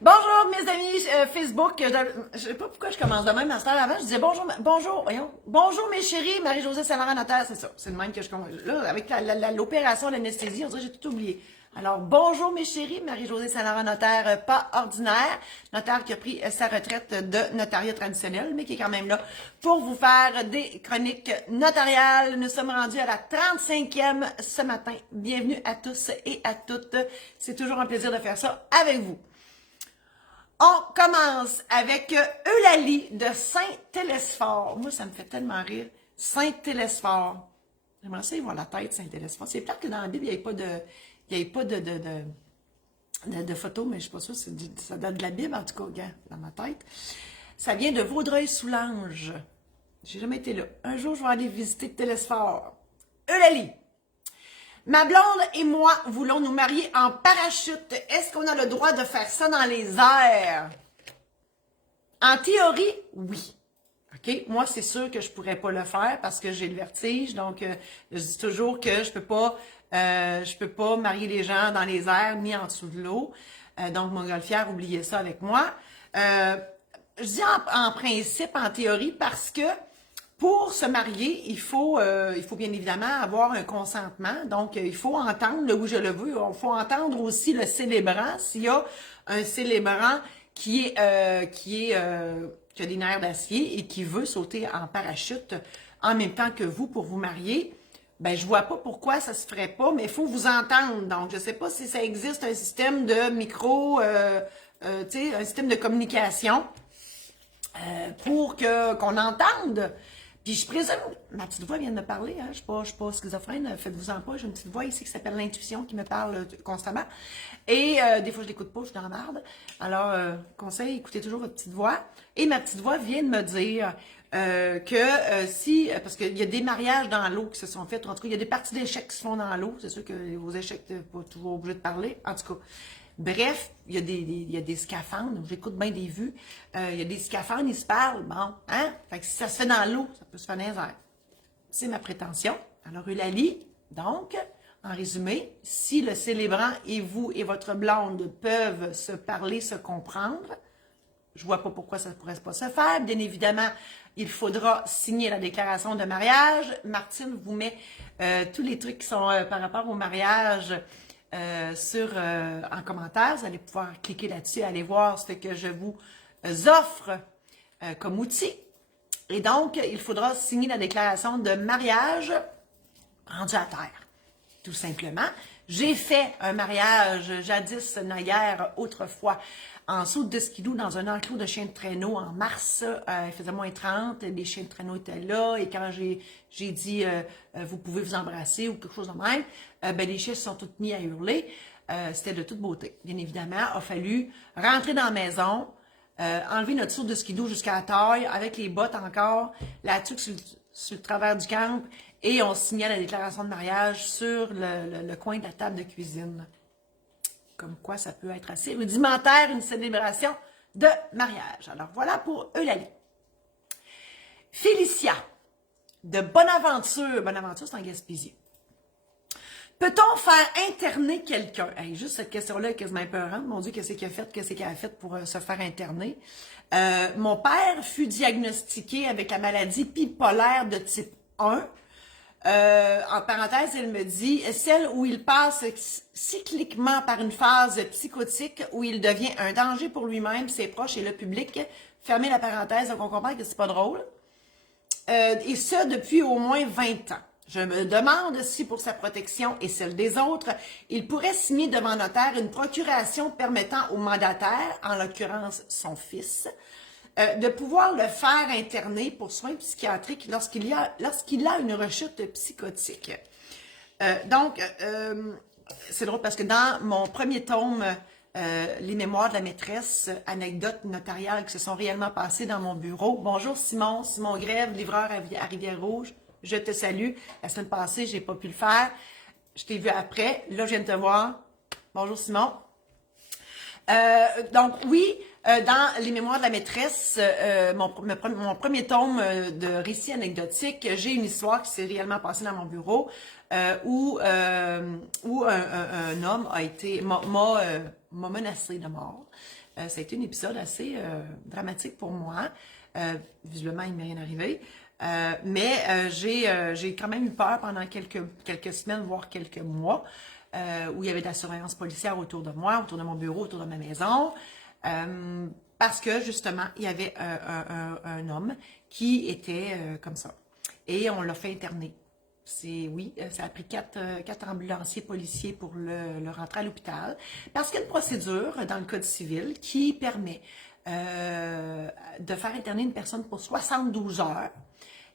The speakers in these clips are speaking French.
Bonjour mes amis Facebook, je sais pas pourquoi je commence de même à cette heure avant, je disais bonjour mes chéris, Marie-Josée Saint-Laurent Notaire, c'est ça, c'est le même que je commence. Là, avec l'opération d'anesthésie, on dirait que j'ai tout oublié. Alors, bonjour mes chéris, Marie-Josée Saint-Laurent Notaire, pas ordinaire, notaire qui a pris sa retraite de notariat traditionnel, mais qui est quand même là pour vous faire des chroniques notariales. Nous sommes rendus à la 35e ce matin. Bienvenue à tous et à toutes. C'est toujours un plaisir de faire ça avec vous. On commence avec Eulalie de Saint-Télesphore. Moi, ça me fait tellement rire. Saint-Télesphore. J'aimerais ça y voir la tête Saint-Télesphore. C'est plate que dans la Bible, il n'y ait pas de photos, mais je ne suis pas sûre, ça date de la Bible, en tout cas, gars, dans ma tête. Ça vient de Vaudreuil-Soulanges. J'ai jamais été là. Un jour, je vais aller visiter Télesphore. Eulalie. Ma blonde et moi voulons nous marier en parachute. Est-ce qu'on a le droit de faire ça dans les airs? En théorie, oui. OK? Moi, c'est sûr que je pourrais pas le faire parce que j'ai le vertige. Donc, je dis toujours que je peux pas marier les gens dans les airs ni en dessous de l'eau. Donc, montgolfière, oubliez ça avec moi. Je dis en principe, en théorie, parce que pour se marier, il faut bien évidemment avoir un consentement. Donc, il faut entendre le oui, je le veux. Il faut entendre aussi le célébrant. S'il y a un célébrant qui a des nerfs d'acier et qui veut sauter en parachute en même temps que vous pour vous marier, ben je vois pas pourquoi ça se ferait pas, mais il faut vous entendre. Donc, je sais pas si ça existe un système de micro, tu sais, un système de communication pour qu'on entende. Puis je présume, ma petite voix vient de me parler, hein, je suis pas schizophrène, faites-vous-en pas, j'ai une petite voix ici qui s'appelle l'intuition qui me parle constamment. Et des fois je l'écoute pas, je suis dans la merde. Alors, conseil, écoutez toujours votre petite voix. Et ma petite voix vient de me dire parce qu'il y a des mariages dans l'eau qui se sont faits, en tout cas, il y a des parties d'échecs qui se font dans l'eau, c'est sûr que vos échecs, t'es pas toujours obligé de parler, en tout cas. Bref, il y a des scaphandres, j'écoute bien des vues, il y a des scaphandres, ils se parlent, bon, hein? Fait que si ça se fait dans l'eau, ça peut se faire dans les airs. C'est ma prétention. Alors, Eulalie, donc, en résumé, si le célébrant et vous et votre blonde peuvent se parler, se comprendre, je vois pas pourquoi ça ne pourrait pas se faire. Bien évidemment, il faudra signer la déclaration de mariage. Martine vous met tous les trucs qui sont par rapport au mariage en commentaire. Vous allez pouvoir cliquer là-dessus, aller voir ce que je vous offre comme outil. Et donc, il faudra signer la déclaration de mariage rendue à terre, tout simplement. J'ai fait un mariage jadis, naguère, autrefois, en saut de skidoo dans un enclos de chiens de traîneau en mars. Il faisait moins 30, les chiens de traîneau étaient là. Et quand j'ai dit vous pouvez vous embrasser ou quelque chose de même, ben, les chiens se sont tous mis à hurler. C'était de toute beauté. Bien évidemment, il a fallu rentrer dans la maison, enlever notre saut de skidoo jusqu'à la taille, avec les bottes encore, la tuque sur le travers du camp, et on signait la déclaration de mariage sur le coin de la table de cuisine. Comme quoi ça peut être assez rudimentaire, une célébration de mariage. Alors voilà pour Eulalie. Félicia, de Bonaventure. Bonaventure, c'est en Gaspésie. Peut-on faire interner quelqu'un? Hey, juste cette question-là est quasiment épeurante. Mon Dieu, qu'est-ce qu'elle a fait pour se faire interner? Mon père fut diagnostiqué avec la maladie bipolaire de type 1. En parenthèse, elle me dit, celle où il passe cycliquement par une phase psychotique où il devient un danger pour lui-même, ses proches et le public. Fermez la parenthèse, donc on comprend que c'est pas drôle. Et ça depuis au moins 20 ans. Je me demande si pour sa protection et celle des autres, il pourrait signer devant notaire une procuration permettant au mandataire, en l'occurrence son fils, de pouvoir le faire interner pour soins psychiatriques lorsqu'il a une rechute psychotique. Donc, c'est drôle parce que dans mon premier tome, les mémoires de la maîtresse, anecdotes notariales qui se sont réellement passées dans mon bureau. Bonjour Simon Grève, livreur à Rivière-Rouge. Je te salue. La semaine passée, j'ai pas pu le faire. Je t'ai vu après. Là, je viens de te voir. Bonjour Simon. Donc oui, dans les mémoires de la maîtresse, mon premier tome de récits anecdotiques, j'ai une histoire qui s'est réellement passée dans mon bureau où un homme m'a menacé de mort. Ça a été un épisode assez dramatique pour moi. Visiblement, il ne m'est rien arrivé. Mais j'ai quand même eu peur pendant quelques semaines, voire quelques mois, où il y avait de la surveillance policière autour de moi, autour de mon bureau, autour de ma maison. Parce que, justement, il y avait un homme qui était comme ça. Et on l'a fait interner. Oui, ça a pris quatre ambulanciers policiers pour le rentrer à l'hôpital. Parce qu'il y a une procédure dans le Code civil qui permet de faire interner une personne pour 72 heures.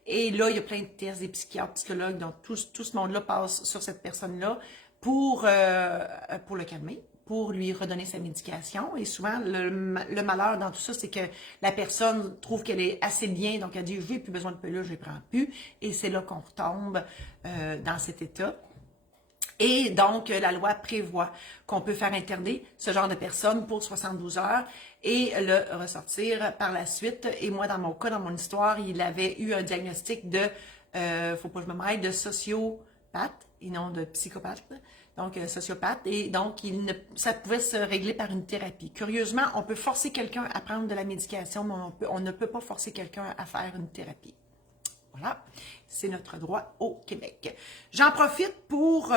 Et là, il y a plein de tests, des psychiatres, psychologues, donc tout ce monde-là passe sur cette personne-là pour le calmer, pour lui redonner sa médication. Et souvent, le malheur dans tout ça, c'est que la personne trouve qu'elle est assez bien, donc elle dit « j'ai plus besoin de pilule, je ne les prends plus ». Et c'est là qu'on retombe dans cet état. Et donc, la loi prévoit qu'on peut faire interner ce genre de personne pour 72 heures et le ressortir par la suite. Et moi, dans mon cas, dans mon histoire, il avait eu un diagnostic de, faut pas que je me mêle, de sociopathe et non de psychopathe. Donc, sociopathe. Et donc, ça pouvait se régler par une thérapie. Curieusement, on peut forcer quelqu'un à prendre de la médication, mais on ne peut pas forcer quelqu'un à faire une thérapie. Voilà, c'est notre droit au Québec. J'en profite pour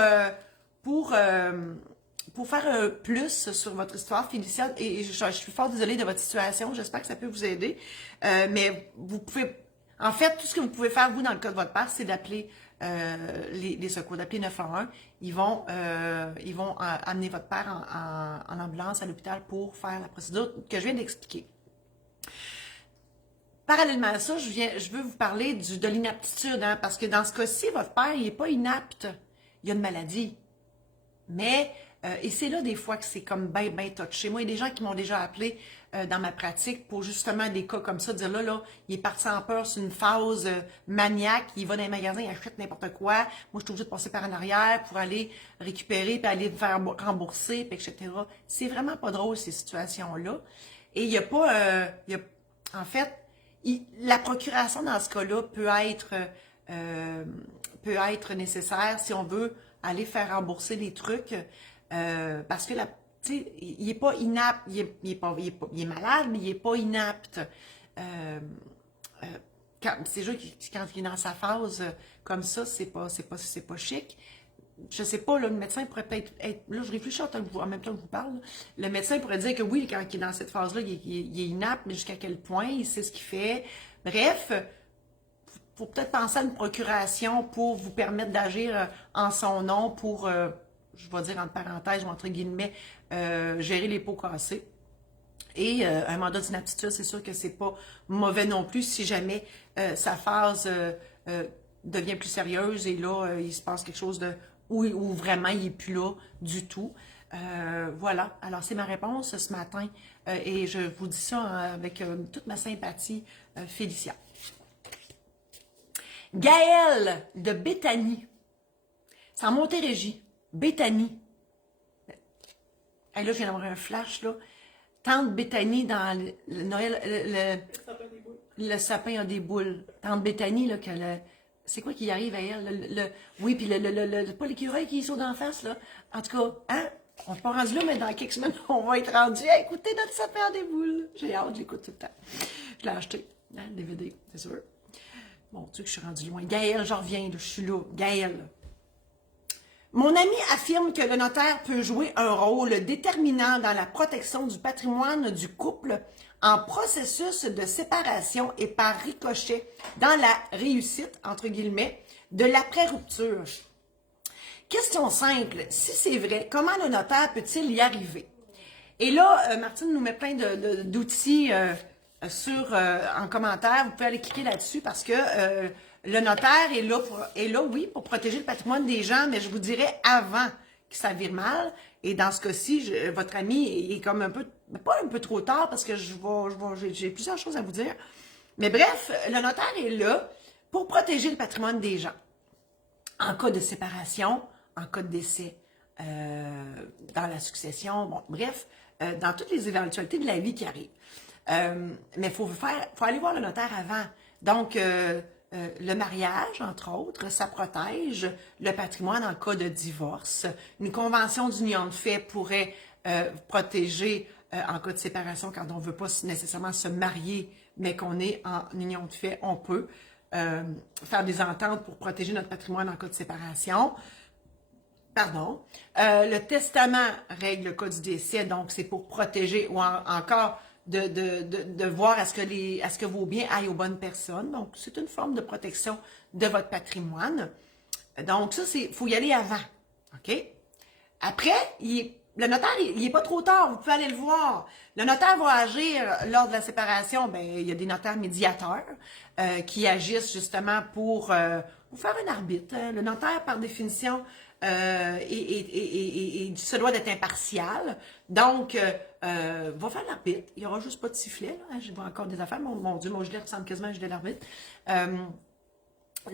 faire plus sur votre histoire, Félicia, et je suis fort désolée de votre situation, j'espère que ça peut vous aider, mais vous pouvez, en fait, tout ce que vous pouvez faire, vous, dans le cas de votre père, c'est d'appeler les secours, d'appeler 911. Ils vont amener votre père en ambulance à l'hôpital pour faire la procédure que je viens d'expliquer. Parallèlement à ça, je veux vous parler de l'inaptitude, hein, parce que dans ce cas-ci, votre père, il n'est pas inapte. Il a une maladie. Mais, et c'est là des fois que c'est comme bien touché. Moi, il y a des gens qui m'ont déjà appelé dans ma pratique pour justement des cas comme ça, dire là, il est parti en peur, c'est une phase maniaque, il va dans les magasins, il achète n'importe quoi. Moi, je suis obligée de passer par en arrière pour aller récupérer, puis aller faire rembourser, puis etc. C'est vraiment pas drôle, ces situations-là. Et il n'y a pas, en fait, la procuration dans ce cas-là peut être nécessaire si on veut aller faire rembourser les trucs parce que il n'est pas inapte, il est malade, mais il n'est pas inapte. C'est sûr quand il est dans sa phase comme ça, c'est pas chic. Je sais pas, là, le médecin pourrait peut-être être. Là, je réfléchis en même temps que je vous parle. Là. Le médecin pourrait dire que oui, quand il est dans cette phase-là, il est inapte, mais jusqu'à quel point, il sait ce qu'il fait. Bref, faut peut-être penser à une procuration pour vous permettre d'agir en son nom pour, je vais dire entre parenthèses ou entre guillemets, gérer les pots cassés. Et un mandat d'inaptitude, c'est sûr que c'est pas mauvais non plus si jamais sa phase devient plus sérieuse et là, il se passe quelque chose de où vraiment il n'est plus là du tout. Voilà, alors c'est ma réponse ce matin et je vous dis ça avec toute ma sympathie, Félicia. Gaëlle de Béthanie, c'est en Montérégie, Béthanie. Et là, je viens d'avoir un flash, là. Tante Béthanie dans le Noël, le sapin a des boules. Tante Béthanie, là, c'est quoi qui arrive à elle? Oui, puis pas l'écureuil qui est sur d'en face, là. En tout cas, hein? On n'est pas rendu là, mais dans quelques semaines, on va être rendu à écouter notre sapin a des boules. J'ai hâte, je l'écoute tout le temps. Je l'ai acheté, hein, le DVD, c'est sûr. Mon Dieu, que je suis rendue loin. Gaëlle, j'en reviens, là, je suis là. Gaëlle. Mon ami affirme que le notaire peut jouer un rôle déterminant dans la protection du patrimoine du couple en processus de séparation et par ricochet dans la réussite, entre guillemets, de l'après-rupture. Question simple, si c'est vrai, comment le notaire peut-il y arriver? Et là, Martine nous met plein d'outils en commentaire. Vous pouvez aller cliquer là-dessus parce que le notaire est là, oui, pour protéger le patrimoine des gens, mais je vous dirais avant que ça vire mal. Et dans ce cas-ci, votre ami est comme un peu, pas un peu trop tard parce que j'ai plusieurs choses à vous dire. Mais bref, le notaire est là pour protéger le patrimoine des gens. En cas de séparation, en cas de décès, dans la succession, bon, bref, dans toutes les éventualités de la vie qui arrivent. Mais il faut aller voir le notaire avant. Donc, le mariage, entre autres, ça protège le patrimoine en cas de divorce. Une convention d'union de fait pourrait protéger en cas de séparation quand on ne veut pas nécessairement se marier, mais qu'on est en union de fait, on peut faire des ententes pour protéger notre patrimoine en cas de séparation. Pardon. Le testament règle le cas du décès, donc c'est pour protéger ou encore de voir à ce que vos biens aillent aux bonnes personnes. Donc, c'est une forme de protection de votre patrimoine. Donc, ça, il faut y aller avant. OK? Après, le notaire, il n'est pas trop tard, vous pouvez aller le voir. Le notaire va agir lors de la séparation. Bien, il y a des notaires médiateurs qui agissent justement pour faire un arbitre. Le notaire, par définition, et se doit d'être impartial. Donc, va faire l'arbitre. Il n'y aura juste pas de sifflet. Là. Je vois encore des affaires. Mon Dieu, mon gilet ressemble quasiment à un gilet d'arbitre.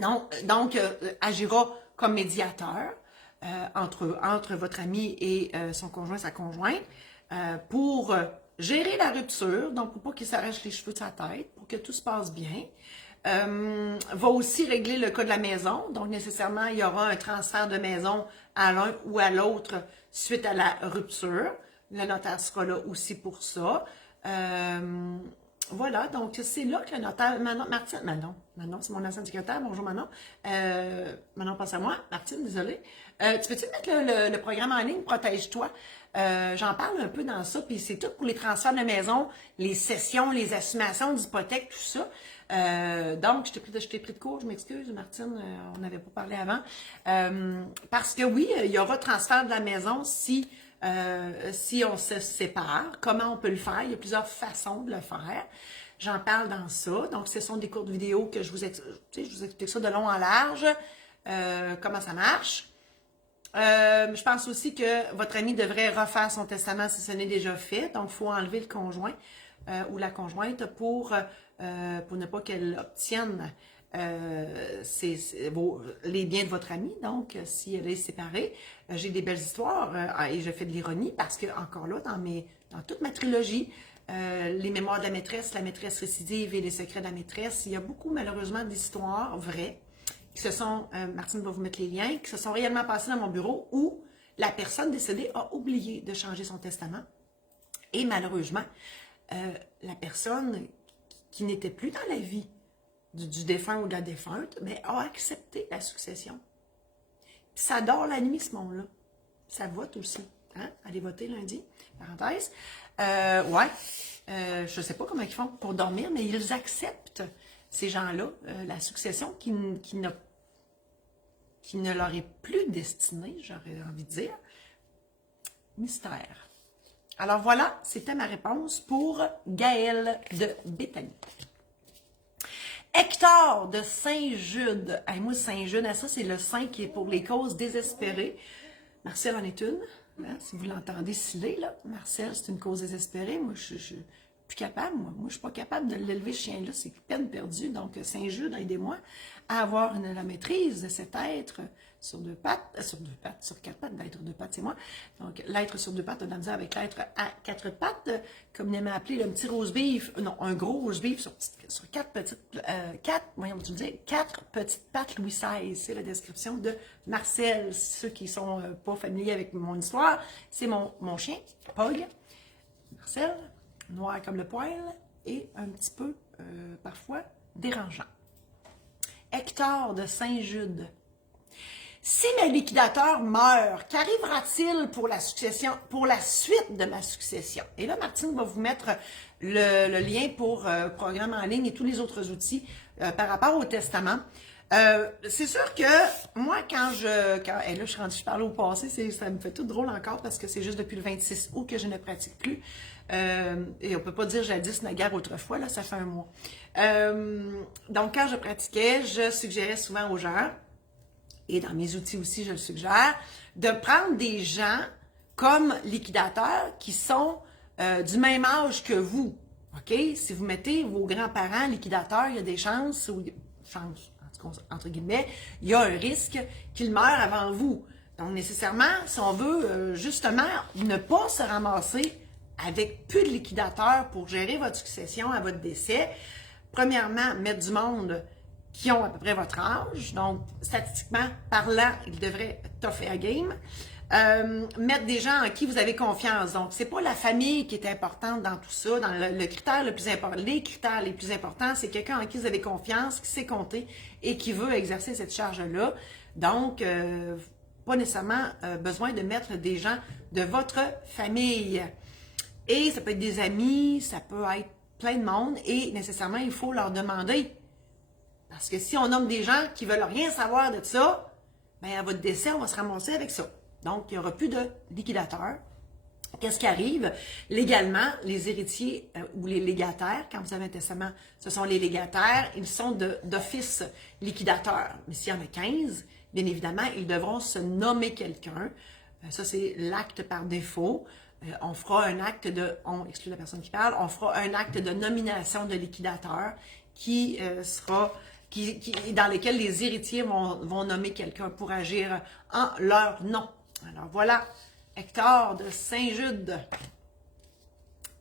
Donc, agira comme médiateur entre votre ami et son conjoint, sa conjointe, pour gérer la rupture, donc pour pas qu'il s'arrache les cheveux de sa tête, pour que tout se passe bien. Va aussi régler le cas de la maison. Donc, nécessairement, il y aura un transfert de maison à l'un ou à l'autre suite à la rupture. Le notaire sera là aussi pour ça. Voilà, donc c'est là que le notaire... Manon, c'est mon ancienne secrétaire. Bonjour Manon. Manon, pense à moi. Martine, désolée. Tu peux-tu mettre le programme en ligne, Protège-toi? J'en parle un peu dans ça, puis c'est tout pour les transferts de maison, les cessions, les assumations d'hypothèques, tout ça. Donc, je t'ai pris de court, je m'excuse, Martine, on n'avait pas parlé avant. Parce que oui, il y aura transfert de la maison si on se sépare. Comment on peut le faire? Il y a plusieurs façons de le faire. J'en parle dans ça. Donc, ce sont des courtes vidéos que je vous explique ça de long en large, comment ça marche. Je pense aussi que votre ami devrait refaire son testament si ce n'est déjà fait. Donc, il faut enlever le conjoint ou la conjointe pour ne pas qu'elle obtienne les biens de votre ami. Donc, si elle est séparée, j'ai des belles histoires et je fais de l'ironie parce que, encore là, dans toute ma trilogie, les mémoires de la maîtresse récidive et les secrets de la maîtresse, il y a beaucoup, malheureusement, d'histoires vraies qui se sont, Martine va vous mettre les liens, qui se sont réellement passées dans mon bureau où la personne décédée a oublié de changer son testament. Et malheureusement, la personne qui n'était plus dans la vie du défunt ou de la défunte, mais a accepté la succession. Puis ça dort la nuit, ce monde-là. Ça vote aussi. Hein? Allez voter lundi, parenthèse. Je ne sais pas comment ils font pour dormir, mais ils acceptent, ces gens-là, la succession qui ne leur est plus destinée, j'aurais envie de dire. Mystère. Alors voilà, c'était ma réponse pour Gaëlle de Béthanie. Hector de Saint-Jude. Hey, moi, Saint-Jude, ça, c'est le saint qui est pour les causes désespérées. Marcel en est une. Hein, si vous l'entendez sciller, là. Marcel, c'est une cause désespérée. Moi, je suis plus capable. Moi, je suis pas capable de l'élever, ce chien-là. C'est peine perdue. Donc, Saint-Jude, aidez-moi à avoir la maîtrise de cet être sur quatre pattes, l'être deux pattes, c'est moi. Donc, l'être sur deux pattes, on a dit avec l'être à quatre pattes, comme il aimait appeler le petit rose beef, non, un gros rose beef sur quatre petites pattes Louis XVI. C'est la description de Marcel. Ceux qui sont pas familiers avec mon histoire, c'est mon chien, Pog. Marcel, noir comme le poil et un petit peu, parfois, dérangeant. Hector de Saint-Jude. Si mes liquidateurs meurent, qu'arrivera-t-il pour la succession, pour la suite de ma succession? Et là, Martine va vous mettre le lien pour programme en ligne et tous les autres outils par rapport au testament. C'est sûr que moi, et là, je parle au passé, ça me fait tout drôle encore parce que c'est juste depuis le 26 août que je ne pratique plus. Et on peut pas dire jadis naguère autrefois, là, ça fait un mois. Donc, quand je pratiquais, je suggérais souvent aux gens, et dans mes outils aussi, je le suggère, de prendre des gens comme liquidateurs qui sont du même âge que vous. OK? Si vous mettez vos grands-parents liquidateurs, il y a des chances, entre guillemets, il y a un risque qu'ils meurent avant vous. Donc, nécessairement, si on veut justement ne pas se ramasser avec plus de liquidateurs pour gérer votre succession à votre décès, premièrement, mettre du monde qui ont à peu près votre âge. Donc, statistiquement parlant, ils devraient toffer à game. Mettre des gens en qui vous avez confiance. Donc, c'est pas la famille qui est importante dans tout ça. Dans le critère le plus important, les critères les plus importants, c'est quelqu'un en qui vous avez confiance, qui sait compter et qui veut exercer cette charge-là. Donc, pas nécessairement besoin de mettre des gens de votre famille. Et ça peut être des amis, ça peut être plein de monde et nécessairement, il faut leur demander. Parce que si on nomme des gens qui veulent rien savoir de ça, bien, à votre décès, on va se ramasser avec ça. Donc, il n'y aura plus de liquidateur. Qu'est-ce qui arrive? Légalement, les héritiers ou les légataires, quand vous avez un testament, ce sont les légataires, ils sont d'office liquidateurs. Mais s'il y en a 15, bien évidemment, ils devront se nommer quelqu'un. Ça, c'est l'acte par défaut. On fera un acte de, on exclut la personne qui parle, on fera un acte de nomination de liquidateur qui sera... dans lequel les héritiers vont nommer quelqu'un pour agir en leur nom. Alors voilà, Hector de Saint-Jude.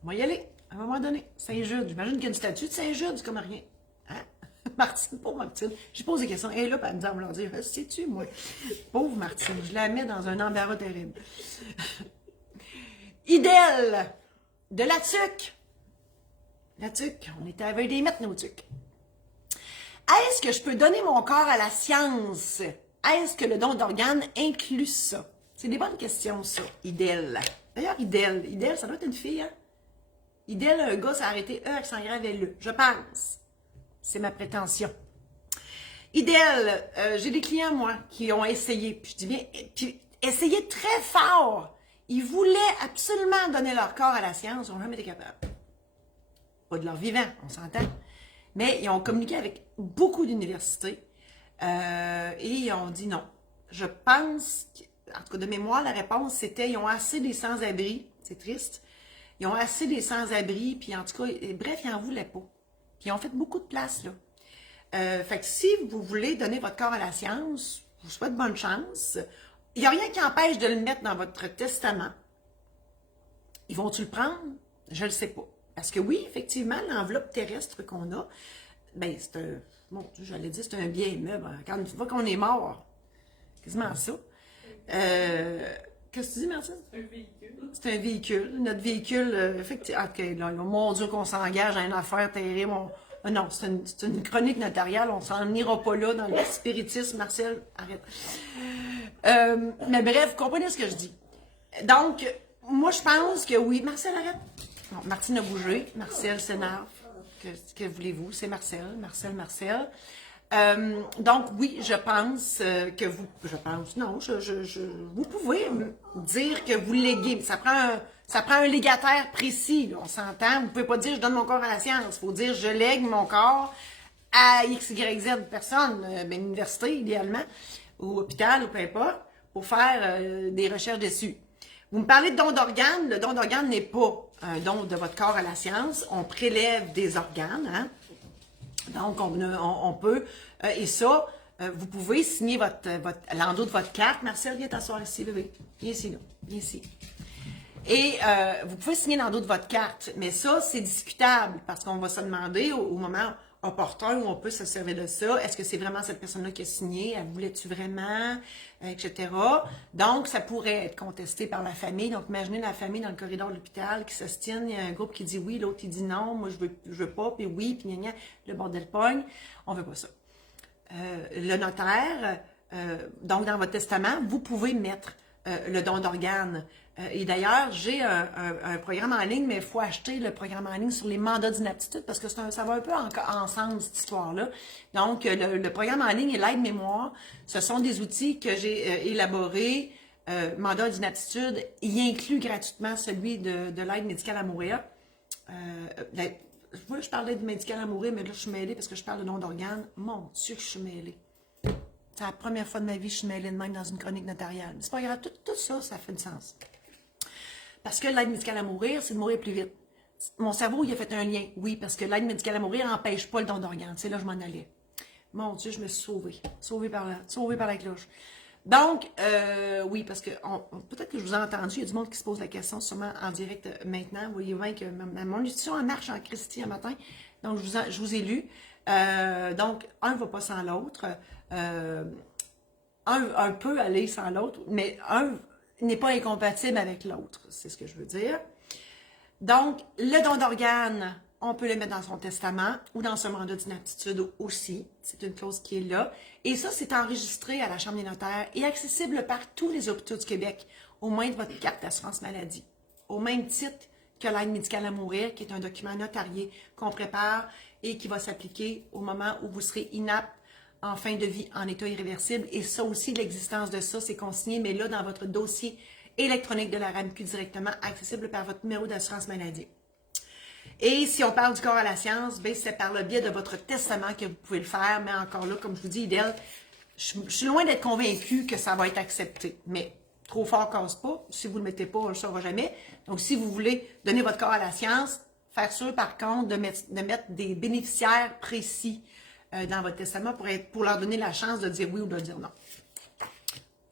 On va y aller, à un moment donné. Saint-Jude, j'imagine qu'il y a une statue de Saint-Jude, c'est comme rien. Hein? Martine, pauvre Martine. J'ai posé des questions. Elle est là, elle me dit, on va leur dire, sais-tu, moi? Pauvre Martine, je la mets dans un embarras terrible. Idèle de la tuque. La tuque, on était à veille des mettre nos tuques. Est-ce que je peux donner mon corps à la science? Est-ce que le don d'organes inclut ça? C'est des bonnes questions, ça. Idèle. D'ailleurs, Idèle, ça doit être une fille, hein? Idèle, un gars, ça a arrêté E accent grave L-E. Je pense. C'est ma prétention. Idèle, j'ai des clients, moi, qui ont essayé. Puis je dis bien, puis essayé très fort. Ils voulaient absolument donner leur corps à la science. Ils n'ont jamais été capables. Pas de leur vivant, on s'entend. Mais ils ont communiqué avec beaucoup d'universités et ils ont dit non. Je pense, en tout cas de mémoire, la réponse c'était ils ont assez des sans-abri. C'est triste. Ils ont assez des sans-abri, puis en tout cas, bref, ils n'en voulaient pas. Puis ils ont fait beaucoup de place, là. Fait que si vous voulez donner votre corps à la science, je vous souhaite bonne chance. Il n'y a rien qui empêche de le mettre dans votre testament. Ils vont-tu le prendre? Je ne le sais pas. Parce que oui, effectivement, l'enveloppe terrestre qu'on a, ben c'est un, bon, j'allais dire c'est un bien immeuble. Quand une fois qu'on est mort, quasiment ça. Qu'est-ce que tu dis, Martine? C'est un véhicule. C'est un véhicule. Notre véhicule, effectivement, ok, là, mon Dieu qu'on s'engage à une affaire terrible. Non, c'est une chronique notariale, on s'en ira pas là dans le spiritisme, Marcel, arrête. Mais bref, vous comprenez ce que je dis. Donc, moi je pense que oui, Marcel, arrête. Bon, Martine a bougé, Marcel s'énerve. Que voulez-vous? C'est Marcel. Donc, oui, je pense que vous... Je pense, non, vous pouvez dire que vous léguez. Ça prend un légataire précis, là, on s'entend. Vous ne pouvez pas dire « je donne mon corps à la science ». Il faut dire « je lègue mon corps à X, Y, Z personnes, une université, idéalement, ou hôpital, ou peu importe, pour faire des recherches dessus ». Vous me parlez de don d'organes. Le don d'organes n'est pas un don de votre corps à la science. On prélève des organes. Hein? Donc, on peut... et ça, vous pouvez signer l'endos de votre carte. Marcel, viens t'asseoir ici, bébé. Viens ici, là. Viens ici. Et vous pouvez signer l'endos de votre carte. Mais ça, c'est discutable parce qu'on va se demander au moment opportun où on peut se servir de ça. Est-ce que c'est vraiment cette personne-là qui a signé? Elle voulait-tu vraiment? Etc. Donc, ça pourrait être contesté par la famille. Donc, imaginez la famille dans le corridor de l'hôpital qui s'ostine. Il y a un groupe qui dit oui, l'autre qui dit non. Moi, je veux pas, puis oui, puis gna, gna, le bordel pogne. On veut pas ça. Le notaire, donc dans votre testament, vous pouvez mettre le don d'organes. Et d'ailleurs, j'ai un programme en ligne, mais il faut acheter le programme en ligne sur les mandats d'inaptitude parce que ça va un peu ensemble, cette histoire-là. Donc, le programme en ligne et l'aide-mémoire, ce sont des outils que j'ai élaborés. Mandat d'inaptitude, il inclut gratuitement celui de l'aide médicale à mourir. Je parle d'aide médicale à mourir, mais là, je suis mêlée parce que je parle de don d'organes. Mon Dieu, que je suis mêlée. C'est la première fois de ma vie que je suis mêlée de même dans une chronique notariale. Mais c'est pas grave, tout ça, ça fait du sens. Parce que l'aide médicale à mourir, c'est de mourir plus vite. Mon cerveau, il a fait un lien. Oui, parce que l'aide médicale à mourir n'empêche pas le don d'organes. C'est là que je m'en allais. Mon Dieu, je me suis sauvée. Sauvée par la cloche. Donc, oui, parce que peut-être que je vous ai entendu, il y a du monde qui se pose la question, sûrement en direct maintenant. Vous voyez bien que mon institution, elle marche en Christie un matin. Donc, je vous ai lu. Donc, un ne va pas sans l'autre. Un peut aller sans l'autre, mais un n'est pas incompatible avec l'autre, c'est ce que je veux dire. Donc, le don d'organes, on peut le mettre dans son testament ou dans son mandat d'inaptitude aussi. C'est une clause qui est là. Et ça, c'est enregistré à la Chambre des notaires et accessible par tous les hôpitaux du Québec, au moins de votre carte d'assurance maladie. Au même titre que l'aide médicale à mourir, qui est un document notarié qu'on prépare et qui va s'appliquer au moment où vous serez inapte en fin de vie, en état irréversible. Et ça aussi, l'existence de ça, c'est consigné, mais là, dans votre dossier électronique de la RAMQ directement, accessible par votre numéro d'assurance maladie. Et si on parle du corps à la science, ben c'est par le biais de votre testament que vous pouvez le faire, mais encore là, comme je vous dis, idéal, je suis loin d'être convaincue que ça va être accepté, mais trop fort casse pas. Si vous ne le mettez pas, on ne le saura jamais. Donc, si vous voulez donner votre corps à la science, faire sûr, par contre, de mettre des bénéficiaires précis dans votre testament pour leur donner la chance de dire oui ou de dire non.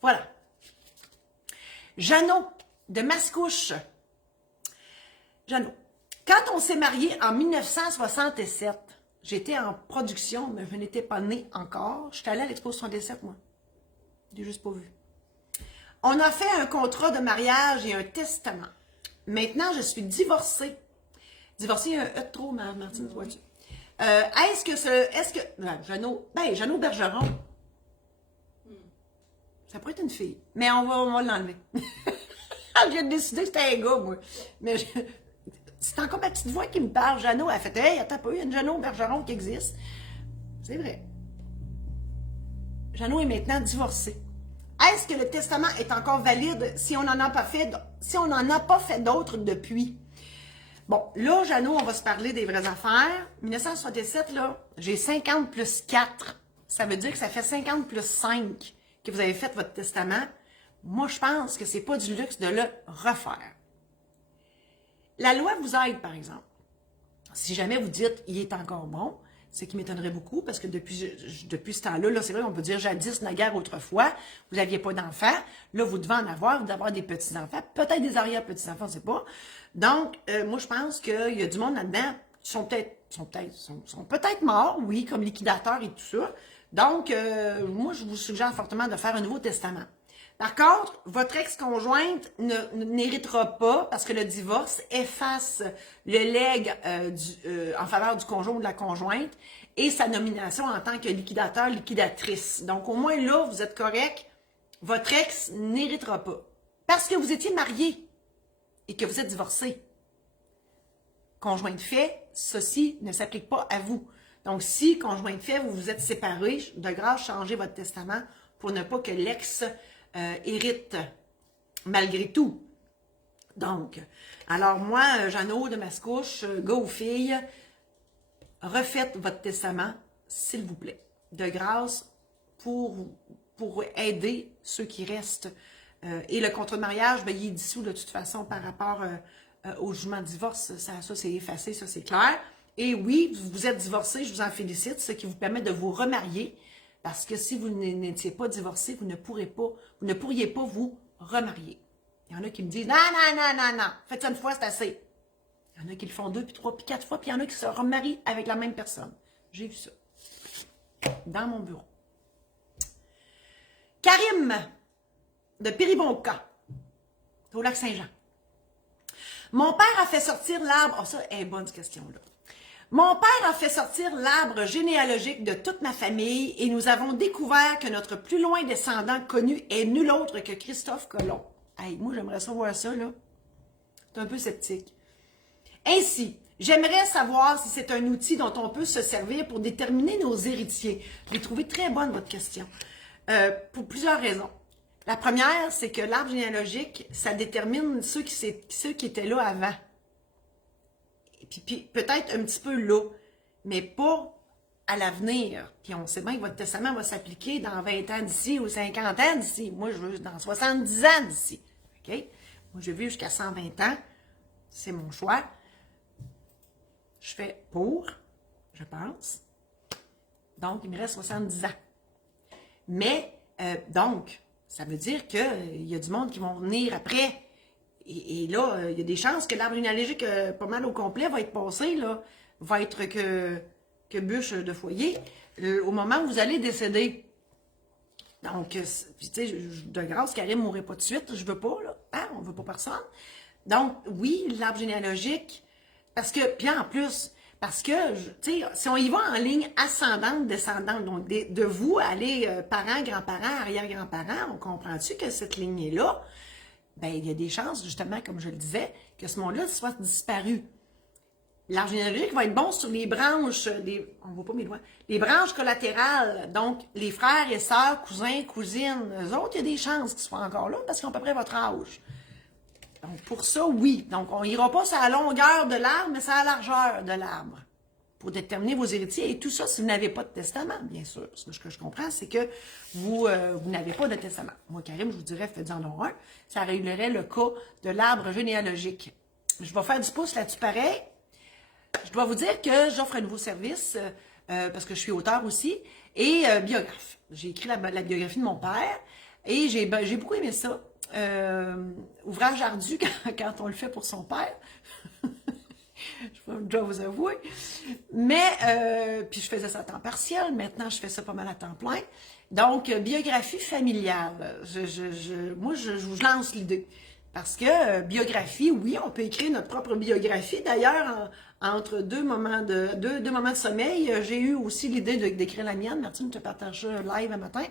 Voilà. Jeannot, de Mascouche. Jeannot. Quand on s'est marié en 1967, j'étais en production, mais je n'étais pas née encore. J'étais allée à l'Expo 67, moi. Je l'ai juste pas vu. On a fait un contrat de mariage et un testament. Maintenant, je suis divorcée. Divorcée, un E de trop, Martine, vois-tu? Jeannot Bergeron. Ça pourrait être une fille, mais on va l'enlever. J'ai décidé que c'était un gars, moi. Mais c'est encore ma petite voix qui me parle. Jeannot, elle fait « Hey, attends pas, il y a une Jeannot Bergeron qui existe. » C'est vrai. Jeannot est maintenant divorcé. Est-ce que le testament est encore valide si on n'en a pas fait d'autres depuis? Bon, là, Jeannot, on va se parler des vraies affaires. 1967, là, j'ai 50 plus 4. Ça veut dire que ça fait 50 plus 5 que vous avez fait votre testament. Moi, je pense que c'est pas du luxe de le refaire. La loi vous aide, par exemple. Si jamais vous dites « il est encore bon », ce qui m'étonnerait beaucoup, parce que depuis ce temps-là, là, c'est vrai, on peut dire jadis, naguère, autrefois, vous n'aviez pas d'enfants. Là, vous devez en avoir, vous devez avoir des petits-enfants, peut-être des arrière-petits-enfants, on ne sait pas. Donc, moi, je pense qu'il y a du monde là-dedans qui sont peut-être morts, oui, comme liquidateurs et tout ça. Donc, moi, je vous suggère fortement de faire un Nouveau Testament. Par contre, votre ex-conjointe n'héritera pas parce que le divorce efface le legs en faveur du conjoint ou de la conjointe et sa nomination en tant que liquidateur, liquidatrice. Donc, au moins là, vous êtes correct. Votre ex n'héritera pas. Parce que vous étiez marié et que vous êtes divorcé. Conjoint de fait, ceci ne s'applique pas à vous. Donc, si, conjoint de fait, vous vous êtes séparés, de grâce, changez votre testament pour ne pas que l'ex hérite malgré tout. Donc, alors moi, Jeannot de Mascouche, gars ou fille, refaites votre testament, s'il vous plaît, de grâce pour aider ceux qui restent. Et le contrat de mariage, ben, il est dissous de toute façon par rapport au jugement de divorce. Ça c'est effacé, ça c'est clair. Et oui, vous êtes divorcé, je vous en félicite, ce qui vous permet de vous remarier. Parce que si vous n'étiez pas divorcé, vous ne pourriez pas vous remarier. Il y en a qui me disent « Non, faites ça une fois, c'est assez. » Il y en a qui le font 2, puis 3, puis 4 fois, puis il y en a qui se remarient avec la même personne. J'ai vu ça. Dans mon bureau. Karim, de Péribonka, au lac Saint-Jean. Mon père a fait sortir l'arbre... Oh, ça est bonne cette question-là. Mon père a fait sortir l'arbre généalogique de toute ma famille et nous avons découvert que notre plus loin descendant connu est nul autre que Christophe Colomb. Hey, moi, j'aimerais savoir ça, là. C'est un peu sceptique. Ainsi, j'aimerais savoir si c'est un outil dont on peut se servir pour déterminer nos héritiers. Je l'ai trouvé très bonne, votre question, pour plusieurs raisons. La première, c'est que l'arbre généalogique, ça détermine ceux qui étaient là avant. Puis peut-être un petit peu là, mais pas à l'avenir. Puis on sait bien que votre testament va s'appliquer dans 20 ans d'ici ou 50 ans d'ici. Moi, je veux dans 70 ans d'ici. OK? Moi, je vis jusqu'à 120 ans. C'est mon choix. Je fais pour, je pense. Donc, il me reste 70 ans. Mais, donc, ça veut dire qu'il y a du monde qui vont venir après. Et là, il y a des chances que l'arbre généalogique, pas mal au complet, va être passé, là, va être que bûche de foyer, au moment où vous allez décéder. Donc, puis tu sais, de grâce, Karim ne mourrait pas de suite, je veux pas, là. Hein? On veut pas personne. Donc, oui, l'arbre généalogique, parce que, puis en plus, parce que, tu sais, si on y va en ligne ascendante, descendante, donc de vous, aller parents, grands-parents, arrière-grands-parents, on comprend-tu que cette lignée-là, ben, il y a des chances, justement, comme je le disais, que ce monde-là soit disparu. L'arbre généalogique va être bon sur les branches, on voit pas mes doigts, les branches collatérales, donc les frères et sœurs, cousins, cousines, eux autres, il y a des chances qu'ils soient encore là parce qu'ils ont à peu près votre âge. Donc pour ça, oui. Donc on n'ira pas sur la longueur de l'arbre, mais sur la largeur de l'arbre pour déterminer vos héritiers. Et tout ça, si vous n'avez pas de testament, bien sûr. Ce que je comprends, c'est que vous n'avez pas de testament. Moi, Karim, je vous dirais, faites-en donc un. Ça réglerait le cas de l'arbre généalogique. Je vais faire du pouce là-dessus pareil. Je dois vous dire que j'offre un nouveau service, parce que je suis auteur aussi, et biographe. J'ai écrit la biographie de mon père, et j'ai beaucoup aimé ça. Ouvrage ardu quand on le fait pour son père. Je dois vous avouer. Mais, puis je faisais ça à temps partiel, maintenant je fais ça pas mal à temps plein. Donc, biographie familiale. Moi, je lance l'idée. Parce que biographie, oui, on peut écrire notre propre biographie. D'ailleurs, entre deux moments de sommeil, j'ai eu aussi l'idée d'écrire la mienne. Martine, je te partage ça live un matin.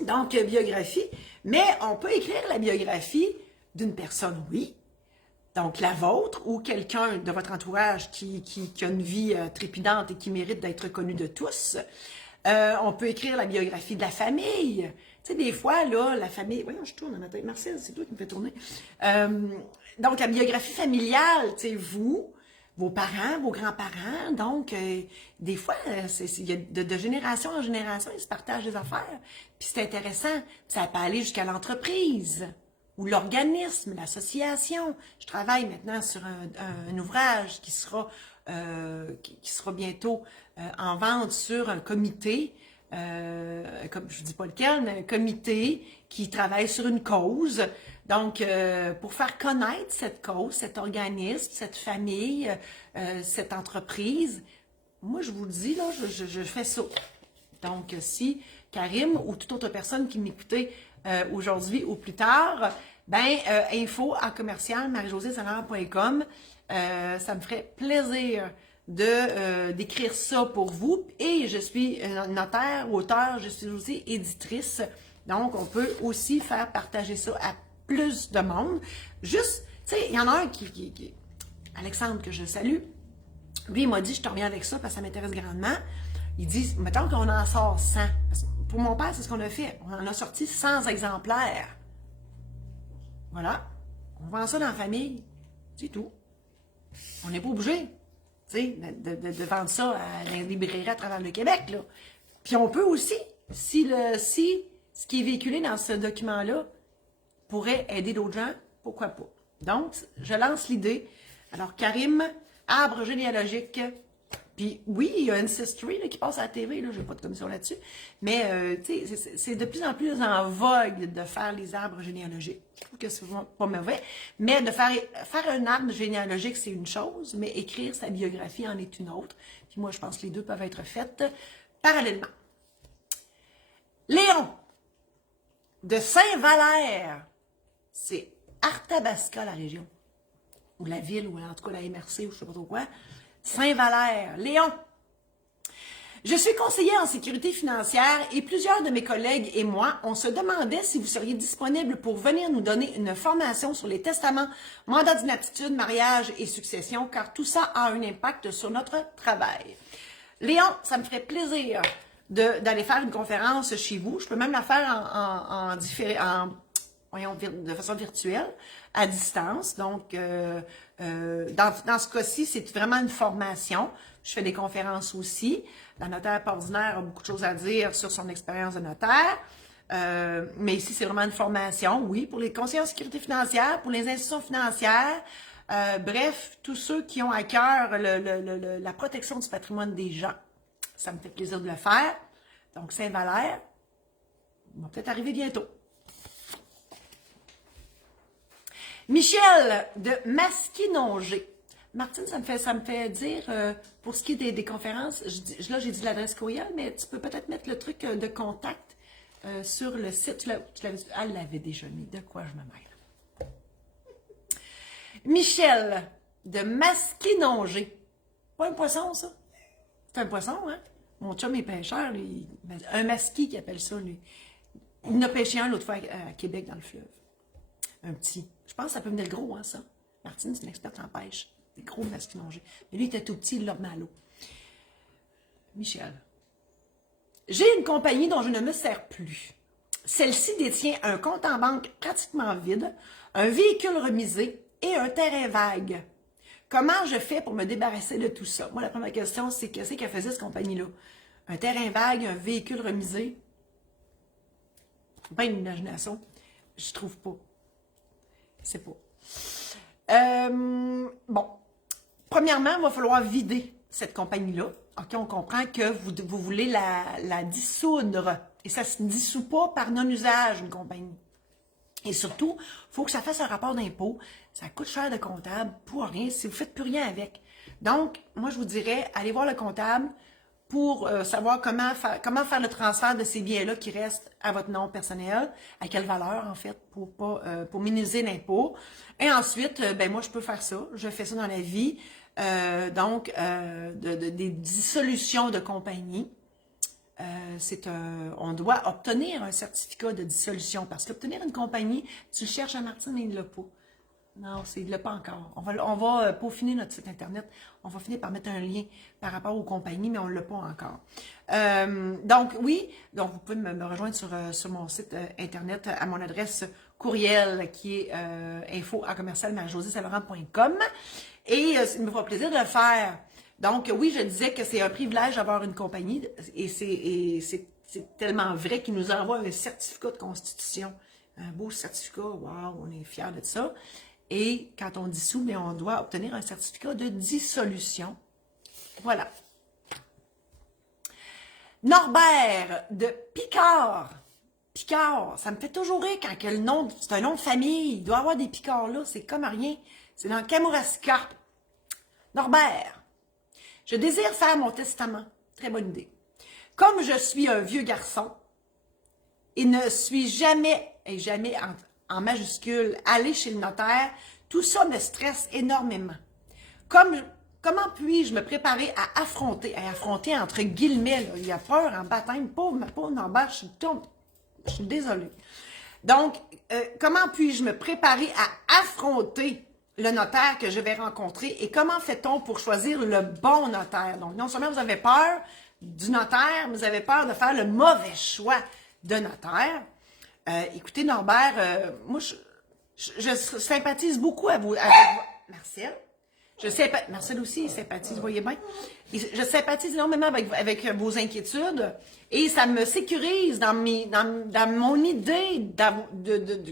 Donc, biographie. Mais on peut écrire la biographie d'une personne, oui. Donc, la vôtre ou quelqu'un de votre entourage qui a une vie trépidante et qui mérite d'être connu de tous. On peut écrire la biographie de la famille. Tu sais, des fois, là, la famille... Voyons, je tourne dans ma tête. Marcel, c'est toi qui me fais tourner. Donc, la biographie familiale, tu sais, vous, vos parents, vos grands-parents. Donc, des fois, il y a de génération en génération, ils se partagent des affaires. Puis c'est intéressant. Ça peut aller jusqu'à l'entreprise ou l'organisme, l'association. Je travaille maintenant sur un ouvrage qui sera bientôt en vente sur un comité, comme je ne dis pas lequel, mais un comité qui travaille sur une cause. Donc, pour faire connaître cette cause, cet organisme, cette famille, cette entreprise, moi, je vous le dis, là, je fais ça. Donc, si Karim ou toute autre personne qui m'écoutait aujourd'hui ou plus tard, ben, info@commercial-marie-josée-saint-laurent.com, ça me ferait plaisir d'écrire ça pour vous. Et je suis notaire, auteur, je suis aussi éditrice. Donc, on peut aussi faire partager ça à plus de monde. Juste, tu sais, il y en a un qui Alexandre, que je salue, lui, il m'a dit, je te reviens avec ça parce que ça m'intéresse grandement. Il dit, mettons qu'on en sort 100. Parce que pour mon père, c'est ce qu'on a fait. On en a sorti 100 exemplaires. Voilà. On vend ça dans la famille. C'est tout. On n'est pas obligé, tu sais, de vendre ça à la librairie à travers le Québec, là. Puis on peut aussi, si ce qui est véhiculé dans ce document-là pourrait aider d'autres gens, pourquoi pas. Donc, je lance l'idée. Alors, Karim, arbre généalogique. Puis oui, il y a Ancestry là, qui passe à la TV, je n'ai pas de commission là-dessus, mais c'est de plus en plus en vogue de faire les arbres généalogiques. Je trouve que c'est pas mauvais, mais de faire un arbre généalogique, c'est une chose, mais écrire sa biographie en est une autre. Puis moi, je pense que les deux peuvent être faites parallèlement. Léon, de Saint-Valère, c'est Arthabasca, la région, ou la ville, ou en tout cas la MRC, ou je ne sais pas trop quoi. Saint-Valère, Léon. Je suis conseiller en sécurité financière et plusieurs de mes collègues et moi, on se demandait si vous seriez disponible pour venir nous donner une formation sur les testaments, mandats d'inaptitude, mariage et succession, car tout ça a un impact sur notre travail. Léon, ça me ferait plaisir d'aller faire une conférence chez vous. Je peux même la faire de façon virtuelle, à distance. Donc, dans ce cas-ci, c'est vraiment une formation. Je fais des conférences aussi. La notaire ordinaire a beaucoup de choses à dire sur son expérience de notaire. Mais ici, c'est vraiment une formation, oui, pour les conseillers en sécurité financière, pour les institutions financières. Bref, tous ceux qui ont à cœur la protection du patrimoine des gens. Ça me fait plaisir de le faire. Donc, Saint-Valère, on va peut-être arriver bientôt. Michel de Masquinongé. Martine, ça me fait dire, pour ce qui est des conférences, là j'ai dit l'adresse courriel, mais tu peux peut-être mettre le truc de contact sur le site. Elle l'avait déjà mis, de quoi je me mêle. Michel, de Masquinongé. Pas un poisson, ça? C'est un poisson, hein? Mon chum est pêcheur, lui. Un masquis qui appelle ça, lui. Il en a pêché un l'autre fois à Québec, dans le fleuve. Un petit. Je pense que ça peut venir gros, hein, ça. Martine, c'est une experte en pêche. Des gros masquinongés. Mais lui, il était tout petit, il l'a remis à l'eau. Michel. J'ai une compagnie dont je ne me sers plus. Celle-ci détient un compte en banque pratiquement vide, un véhicule remisé et un terrain vague. Comment je fais pour me débarrasser de tout ça? Moi, la première question, c'est qu'est-ce qu'elle faisait, cette compagnie-là? Un terrain vague, un véhicule remisé. Pas une imagination. Je trouve pas. C'est pas. Bon. Premièrement, il va falloir vider cette compagnie-là. OK, on comprend que vous voulez la dissoudre. Et ça ne se dissout pas par non-usage, une compagnie. Et surtout, il faut que ça fasse un rapport d'impôt. Ça coûte cher de comptable pour rien si vous ne faites plus rien avec. Donc, moi, je vous dirais, allez voir le comptable pour savoir comment faire le transfert de ces biens-là qui restent à votre nom personnel, à quelle valeur, en fait, pour minimiser l'impôt. Et ensuite, ben moi, je peux faire ça. Je fais ça dans la vie. Des dissolutions de compagnie. On doit obtenir un certificat de dissolution parce qu'obtenir une compagnie, tu le cherches à Martine, mais il ne l'a pas. Non, il ne l'a pas encore. On va peaufiner notre site Internet. On va finir par mettre un lien par rapport aux compagnies, mais on ne l'a pas encore. Donc, oui, donc vous pouvez me rejoindre sur mon site Internet à mon adresse courriel qui est info@commercial-marie-josée-saint-laurent.com et il me fera plaisir de le faire. Donc, oui, je disais que c'est un privilège d'avoir une compagnie et c'est tellement vrai qu'il nous envoie un certificat de constitution. Un beau certificat, wow, on est fiers de ça. Et quand on dissout, mais on doit obtenir un certificat de dissolution. Voilà. Norbert de Picard. Picard, ça me fait toujours rire quand le nom, c'est un nom de famille. Il doit y avoir des Picards là, c'est comme rien. C'est dans Kamouraska. Norbert, je désire faire mon testament. Très bonne idée. Comme je suis un vieux garçon et ne suis jamais en majuscule allé chez le notaire, tout ça me stresse énormément. Comment puis-je me préparer à affronter entre guillemets, là, il y a peur en baptême, pauvre Norbert, je suis désolée. Donc, comment puis-je me préparer à affronter le notaire que je vais rencontrer et comment fait-on pour choisir le bon notaire? Donc, non seulement vous avez peur du notaire, vous avez peur de faire le mauvais choix de notaire. Écoutez, Norbert, moi, je sympathise beaucoup avec Marcel. Marcel aussi, il sympathise, vous voyez bien. Je sympathise énormément avec vos inquiétudes et ça me sécurise dans mon idée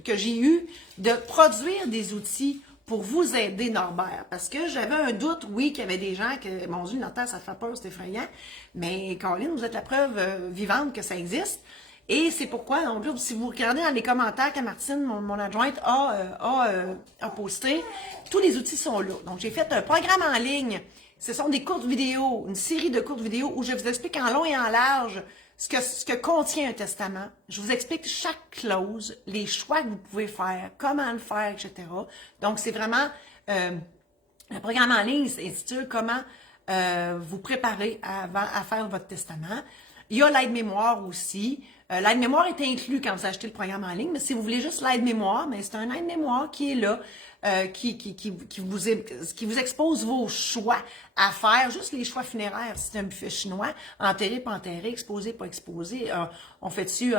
que j'ai eue de produire des outils pour vous aider, Norbert. Parce que j'avais un doute, oui, qu'il y avait des gens que, mon Dieu, le notaire, ça fait peur, c'est effrayant. Mais, Caroline, vous êtes la preuve vivante que ça existe. Et c'est pourquoi, donc, si vous regardez dans les commentaires que Martine, mon adjointe, a posté, tous les outils sont là. Donc, j'ai fait un programme en ligne. Ce sont des courtes vidéos, une série de courtes vidéos où je vous explique en long et en large ce que contient un testament. Je vous explique chaque clause, les choix que vous pouvez faire, comment le faire, etc. Donc, c'est vraiment le programme en ligne s'intitule « Comment vous préparer à faire votre testament ». Il y a l'aide-mémoire aussi. L'aide-mémoire est inclus quand vous achetez le programme en ligne, mais si vous voulez juste l'aide-mémoire, mais c'est un aide-mémoire qui est là, qui vous expose vos choix à faire, juste les choix funéraires. Si c'est un buffet chinois, enterré, pas enterré, exposé, pas exposé, on fait dessus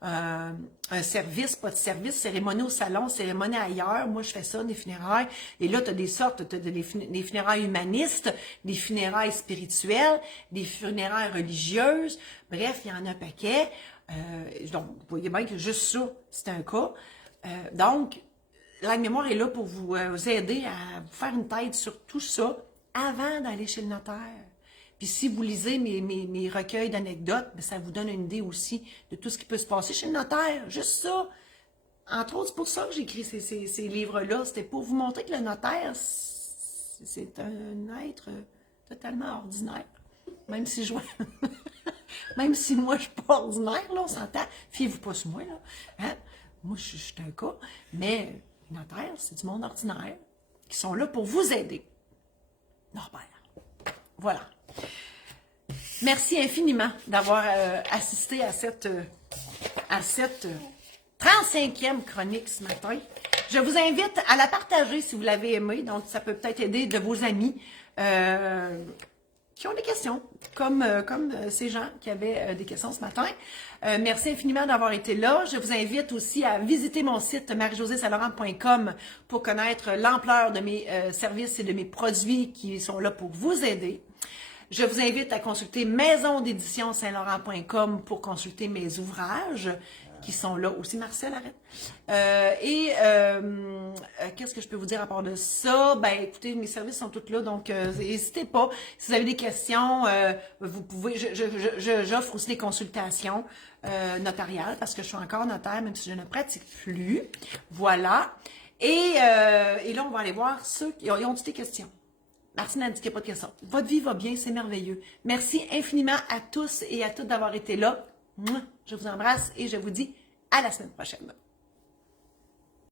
un service, pas de service, cérémonie au salon, cérémonie ailleurs. Moi, je fais ça, des funérailles. Et là, tu as des sortes, tu as des funérailles humanistes, des funérailles spirituelles, des funérailles religieuses. Bref, il y en a un paquet. Donc, vous voyez bien que juste ça, c'est un cas. Donc, l'aide-mémoire est là pour vous aider à vous faire une tête sur tout ça avant d'aller chez le notaire. Puis si vous lisez mes recueils d'anecdotes, ça vous donne une idée aussi de tout ce qui peut se passer chez le notaire. Juste ça. Entre autres, c'est pour ça que j'ai écrit ces livres-là. C'était pour vous montrer que le notaire, c'est un être totalement ordinaire. Même si je même si moi, je suis pas ordinaire, là, on s'entend. Fiez-vous pas sur moi, là. Hein? Moi, je suis un cas. Mais les notaires, c'est du monde ordinaire qui sont là pour vous aider. Norbert. Voilà. Merci infiniment d'avoir assisté à cette 35e chronique ce matin. Je vous invite à la partager si vous l'avez aimée. Donc, ça peut peut-être aider de vos amis qui ont des questions, comme ces gens qui avaient des questions ce matin. Merci infiniment d'avoir été là. Je vous invite aussi à visiter mon site marie-josée-saint-laurent.com pour connaître l'ampleur de mes services et de mes produits qui sont là pour vous aider. Je vous invite à consulter maisondédition-saint-laurent.com pour consulter mes ouvrages qui sont là aussi. Marcel, arrête. Qu'est-ce que je peux vous dire à part de ça? Ben, écoutez, mes services sont tous là, donc n'hésitez pas. Si vous avez des questions, vous pouvez. J'offre aussi des consultations notariales parce que je suis encore notaire, même si je ne pratique plus. Voilà. Et là, on va aller voir ceux qui ont des questions. Martine a dit qu'il n'y a pas de questions. Votre vie va bien, c'est merveilleux. Merci infiniment à tous et à toutes d'avoir été là. Je vous embrasse et je vous dis à la semaine prochaine.